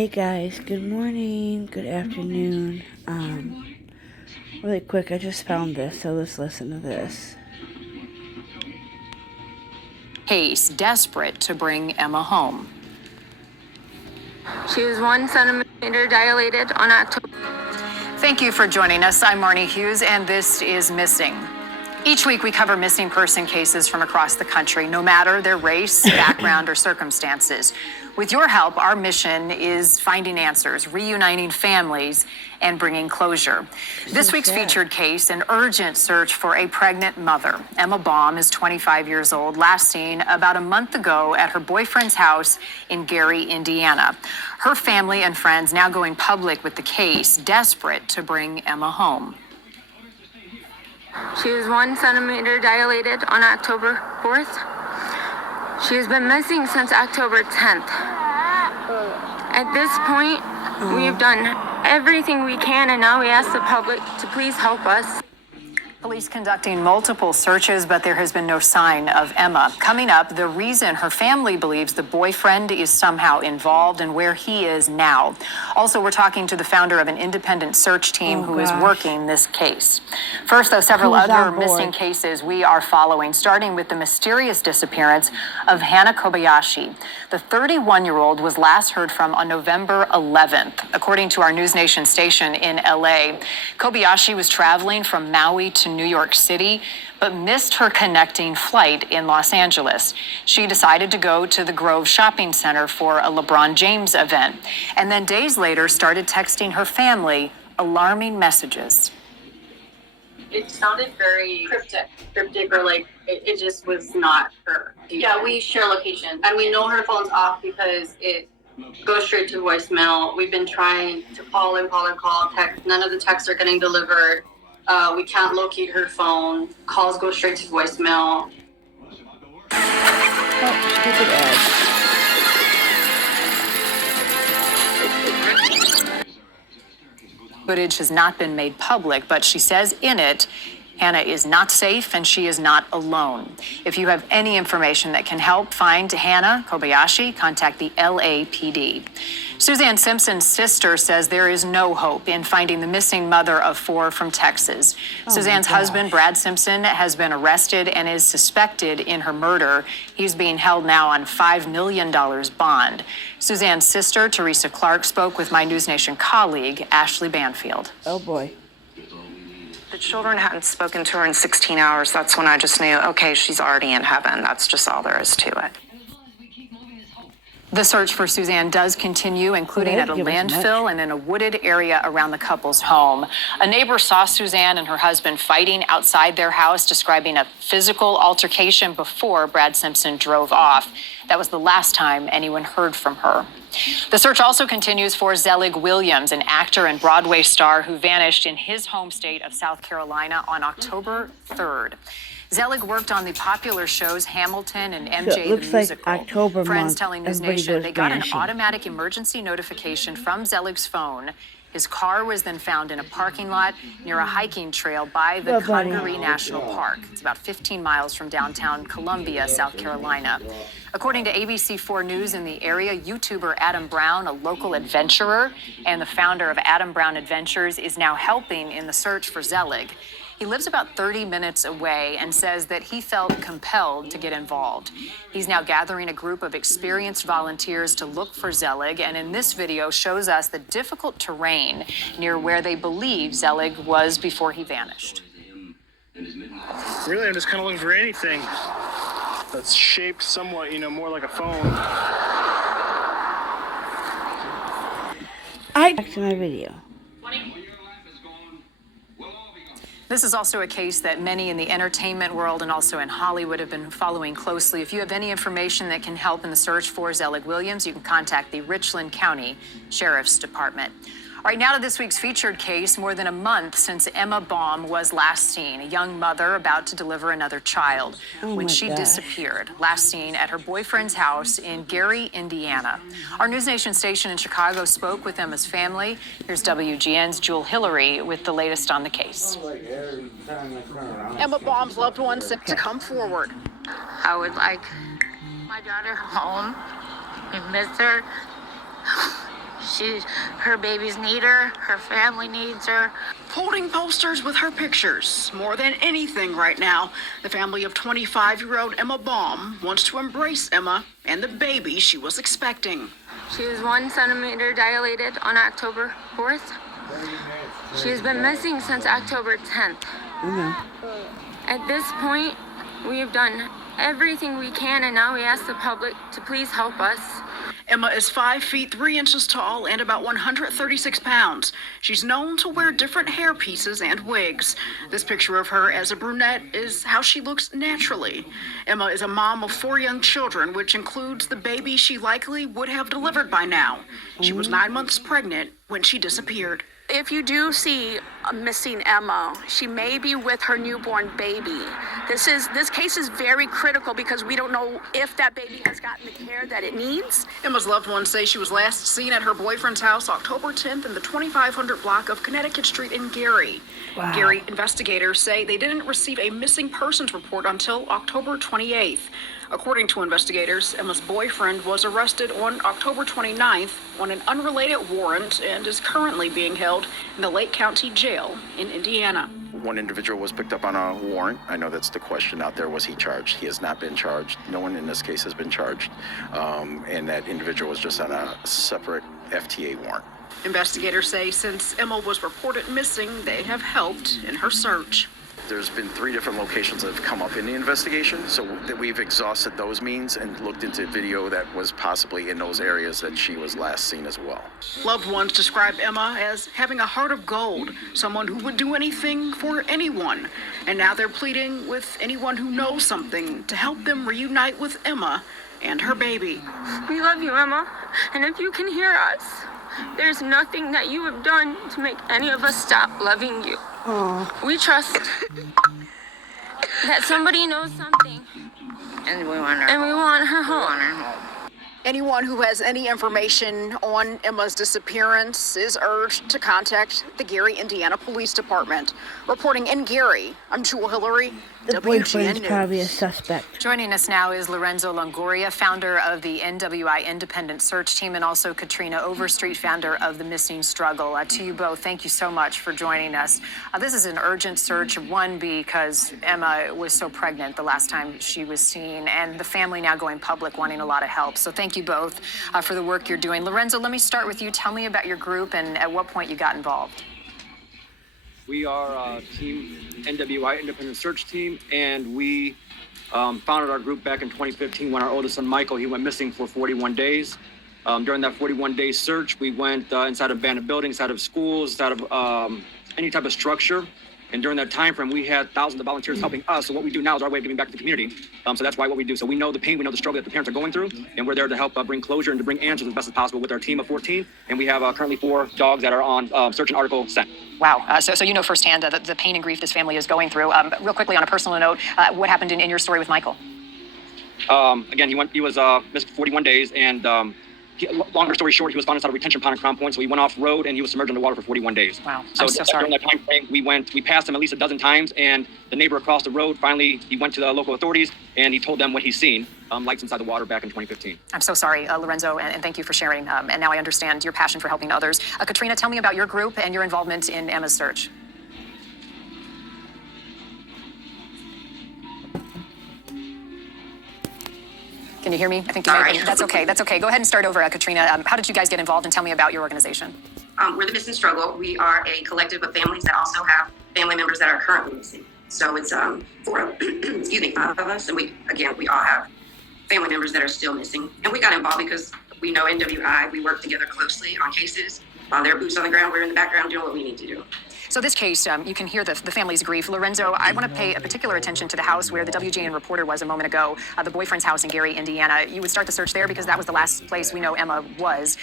Hey guys, good morning, good afternoon. Really quick, I just found this, so let's listen to this. Case desperate to bring Emma home. She was 1 centimeter dilated on October. Thank you for joining us. I'm Marnie Hughes, and this is Missing. Each week we cover missing person cases from across the country, no matter their race, background, or circumstances. With your help, our mission is finding answers, reuniting families, and bringing closure. This week's featured case, an urgent search for a pregnant mother. Emma Baum is 25 years old, last seen about a month ago at her boyfriend's house in Gary, Indiana. Her family and friends now going public with the case, desperate to bring Emma home. She was 1 centimeter dilated on October 4th. She has been missing since October 10th. At this point, we've done everything we can, and now we ask the public to please help us. Police conducting multiple searches, but there has been no sign of Emma. Coming up, the reason her family believes the boyfriend is somehow involved and where he is now. Also, we're talking to the founder of an independent search team who is working this case. First, though, several other missing cases we are following, starting with the mysterious disappearance of Hana Kobayashi. The 31-year-old was last heard from on November 11th. According to our News Nation station in LA, Kobayashi was traveling from Maui to New York City, but missed her connecting flight in Los Angeles. She decided to go to the Grove Shopping Center for a LeBron James event, and then days later started texting her family alarming messages. It sounded very cryptic or like it just was not her. Yeah, we share location, and we know her phone's off because it goes straight to voicemail. We've been trying to call, text. None of the texts are getting delivered. We can't locate her phone. Calls go straight to voicemail. Oh, stupid ad. Footage has not been made public, but she says in it, Hana is not safe and she is not alone. If you have any information that can help find Hana Kobayashi, contact the LAPD. Suzanne Simpson's sister says there is no hope in finding the missing mother of 4 from Texas. Suzanne's husband, Brad Simpson, has been arrested and is suspected in her murder. He's being held now on $5 million bond. Suzanne's sister, Teresa Clark, spoke with my News Nation colleague, Ashley Banfield. Oh boy. The children hadn't spoken to her in 16 hours. That's when I just knew, okay, she's already in heaven. That's just all there is to it. The search for Suzanne does continue, including at a landfill and in a wooded area around the couple's home. A neighbor saw Suzanne and her husband fighting outside their house, describing a physical altercation before Brad Simpson drove off. That was the last time anyone heard from her. The search also continues for Zelig Williams, an actor and Broadway star who vanished in his home state of South Carolina on October 3rd. Zelig worked on the popular shows Hamilton and MJ So it looks the Musical. like October Friends month, telling News everybody Nation goes they got vanishing. an automatic emergency notification from Zelig's phone. His car was then found in a parking lot near a hiking trail by the Congaree National Park. It's about 15 miles from downtown Columbia, South Carolina. According to ABC4 News, in the area, YouTuber Adam Brown, a local adventurer and the founder of Adam Brown Adventures, is now helping in the search for Zelig. He lives about 30 minutes away and says that he felt compelled to get involved. He's now gathering a group of experienced volunteers to look for Zelig, and in this video shows us the difficult terrain near where they believe Zelig was before he vanished. Really, I'm just kind of looking for anything that's shaped somewhat, more like a phone. Back to my video. This is also a case that many in the entertainment world and also in Hollywood have been following closely. If you have any information that can help in the search for Zelig Williams, you can contact the Richland County Sheriff's Department. All right, now to this week's featured case. More than a month since Emma Baum was last seen, a young mother about to deliver another child, when she disappeared. Last seen at her boyfriend's house in Gary, Indiana. Our News Nation station in Chicago spoke with Emma's family. Here's WGN's Jewel Hillary with the latest on the case. Emma Baum's loved ones to come forward. I would like my daughter home. I miss her. Her babies need her. Her family needs her. Holding posters with her pictures. More than anything right now, the family of 25-year-old Emma Baum wants to embrace Emma and the baby she was expecting. She was 1 centimeter dilated on October 4th. She has been missing since October 10th. At this point, we have done everything we can, and now we ask the public to please help us. Emma is 5 feet 3 inches tall and about 136 pounds. She's known to wear different hair pieces and wigs. This picture of her as a brunette is how she looks naturally. Emma is a mom of 4 young children, which includes the baby she likely would have delivered by now. She was 9 months pregnant when she disappeared. If you do see a missing Emma, she may be with her newborn baby. This case is very critical because we don't know if that baby has gotten the care that it needs. Emma's loved ones say she was last seen at her boyfriend's house October 10th in the 2500 block of Connecticut Street in Gary. Wow. Gary investigators say they didn't receive a missing persons report until October 28th. According to investigators, Emma's boyfriend was arrested on October 29th on an unrelated warrant and is currently being held in the Lake County Jail in Indiana. One individual was picked up on a warrant. I know that's the question out there. Was he charged? He has not been charged. No one in this case has been charged. And that individual was just on a separate FTA warrant. Investigators say since Emma was reported missing, they have helped in her search. There's been 3 different locations that have come up in the investigation, so that we've exhausted those means and looked into video that was possibly in those areas that she was last seen as well. Loved ones describe Emma as having a heart of gold, someone who would do anything for anyone. And now they're pleading with anyone who knows something to help them reunite with Emma and her baby. We love you, Emma, and if you can hear us, there's nothing that you have done to make any of us stop loving you. We trust that somebody knows something, And we want her. and we want her home. Anyone who has any information on Emma's disappearance is urged to contact the Gary, Indiana Police Department. Reporting in Gary, I'm Jewel Hillary, The WGN boyfriend's News. probably a suspect. Joining us now is Lorenzo Longoria, founder of the NWI Independent Search Team, and also Katrina Overstreet, founder of the Missing Struggle. To you both, thank you so much for joining us. This is an urgent search, one, because Emma was so pregnant the last time she was seen, and the family now going public wanting a lot of help. So thank you both for the work you're doing. Lorenzo, let me start with you. Tell me about your group and at what point you got involved. We are Team NWI Independent Search Team, and we founded our group back in 2015 when our oldest son, Michael, he went missing for 41 days. During that 41-day search, we went inside of abandoned buildings, inside of schools, inside of any type of structure. And during that time frame, we had thousands of volunteers helping us. So what we do now is our way of giving back to the community. So that's why what we do. So we know the pain, we know the struggle that the parents are going through, and we're there to help bring closure and to bring answers as best as possible with our team of 14. And we have currently 4 dogs that are on search and article scent. Wow. So you know firsthand the pain and grief this family is going through. Real quickly, on a personal note, what happened in your story with Michael? Again, he was missed for 41 days, and longer story short, he was found inside a retention pond in Crown Point, so he went off road and he was submerged underwater for 41 days. Wow. So, I'm so sorry. during that time frame, we passed him at least a dozen times, and the neighbor across the road finally he went to the local authorities and he told them what he's seen, lights inside the water back in 2015. I'm so sorry, Lorenzo, and thank you for sharing. And now I understand your passion for helping others. Katrina, tell me about your group and your involvement in Emma's search. Can you hear me? I think you may have. That's okay. That's okay. Go ahead and start over, Katrina. How did you guys get involved, and tell me about your organization? We're the Missing Struggle. We are a collective of families that also have family members that are currently missing. So it's 5 of us, and we all have family members that are still missing. And we got involved because we know NWI. We work together closely on cases. While they're boots on the ground, we're in the background doing what we need to do. So this case, you can hear the family's grief. Lorenzo, I want to pay a particular attention to the house where the WGN reporter was a moment ago, the boyfriend's house in Gary, Indiana. You would start the search there because that was the last place we know Emma was.